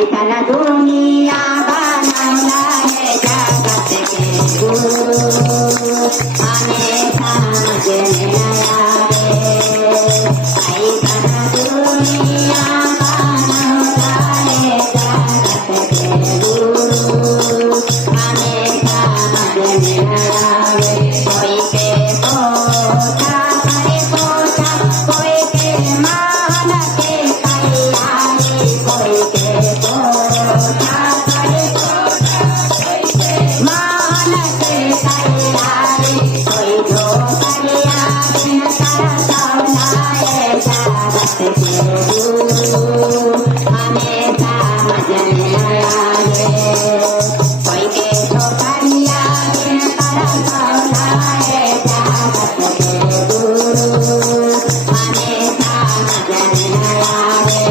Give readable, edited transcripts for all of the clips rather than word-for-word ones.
ऐकन दुनिया बनवला हे जगत के गुरु हमें समझ में आवे ऐकन दुनिया बनवला हे जगत के गुरु हमें समझ में आवे कोई के पोता करे पोता कोई के मान के तैयारी कोई के पोता करे पोता कोई के मान के तैयारी कोई धोखरिया बिन तरसौलाए जगत के गुरु हमें समझ में आवे कोई के धोखरिया बिन तरसौलाए जगत के गुरु हमें समझ में आवे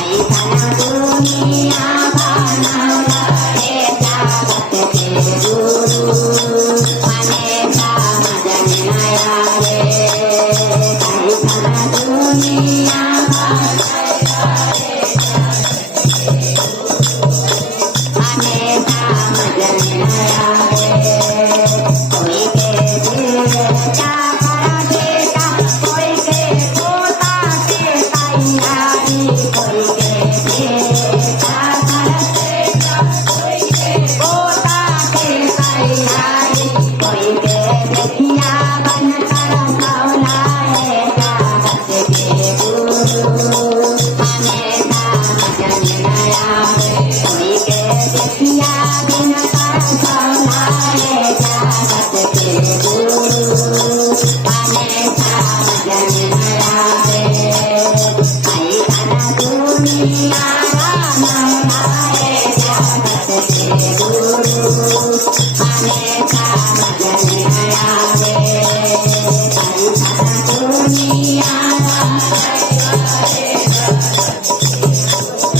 ऐकन दुनिया बनवला हे जगत के गुरु हमें समझ में आवे ऐकन दुनिया बनवला हे जगत के गुरु हमें समझ में आवे कोई के बेटा बड़ा बेटा कोई के पोता के तैयारी कोई के बेटा बड़ा बेटा कोई के पोता के तैयारी कोई के बेटिया बन तरसौला है जगत के गुरु हमें समझ में आवे कोई के बेटिया बन तरसौला है जगत के गुरु हमें समझ में आवे ऐकन दुनिया बनवला हे जगत के गुरु हमें समझ में आवे ऐकन दुनिया बनवला हे जगत के गुरु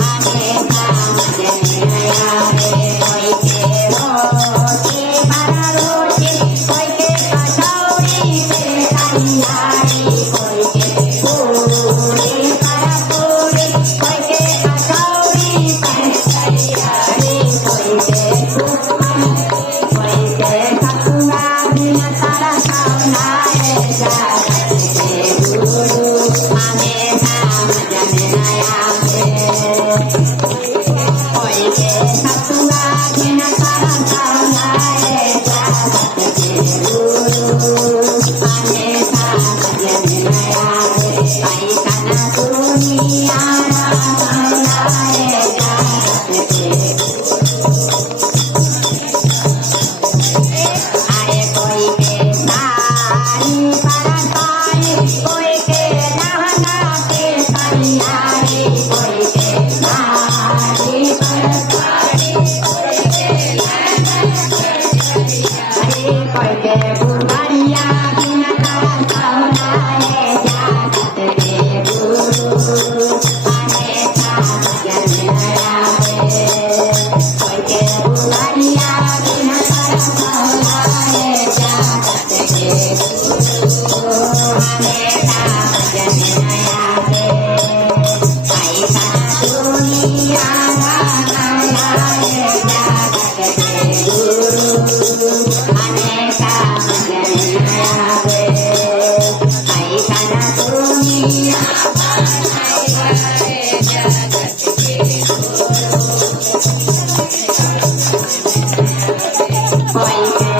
हमें समझ में आवे कोई के रोटी बना रोटी कोई के कचौड़ी के तैयारी कोई के पूरी बना पूरी कोई के कचौड़ी के तैयारी कोई के कोई के सतुआ बिन तरसौला है जगत के गुरु हमें समझ में आवे कोई के सतुआ बिन तरसौला है जगत के गुरु हमें समझ में आवे ऐकन दुनिया बनवला हे जगत के अरे कोई के साड़ी बरसाई कोई के नहना के तैयारी कोई के साड़ी बरसाई कोई के नहना के तैयारी कोई के बुढ़िया बिन तरसौला है जगत के गुरु हमें समझ में आवे कोई के बुढ़िया बिन तरसौला है जगत के गुरु हमें समझ में आवे ऐकन दुनिया बनवला हे जगत के गुरु हमें समझ में आवे ऐकन दुनिया बनवला हे जगत के गुरु कोई के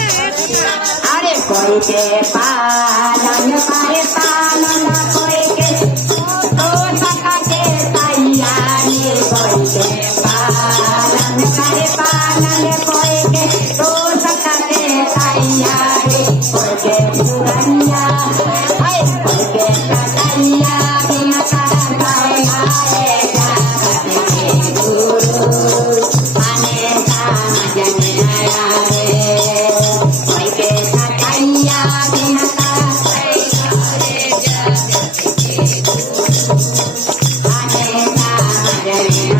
अरे कोई के पालन करे पालन कोई के पोता के तैयारी कोई के पालन करे पालन कोई के पोता के तैयारी कोई के पुरनिया कोई के कटैया बिन तरसौला है जगत के गुरु हमें समझ में आवे कोई के कटैया बिन तरसौला है जगत के गुरु हमें समझ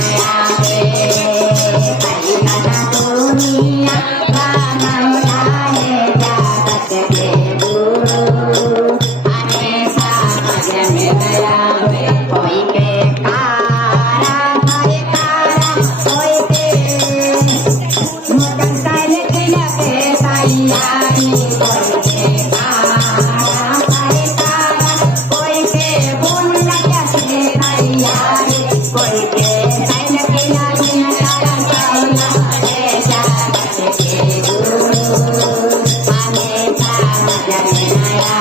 में आवे ऐकन दुनिया बनवला हे जगत के गुरु हमें समझ कोई के कारा भाई कारा कोई के मोटन साइले किया के तैयारी कोई के कारा भाई कारा कोई के बुन लगा के तैयारी कोई के साइले किया किया तारा तारा रे जा के गुरु आने का जनाया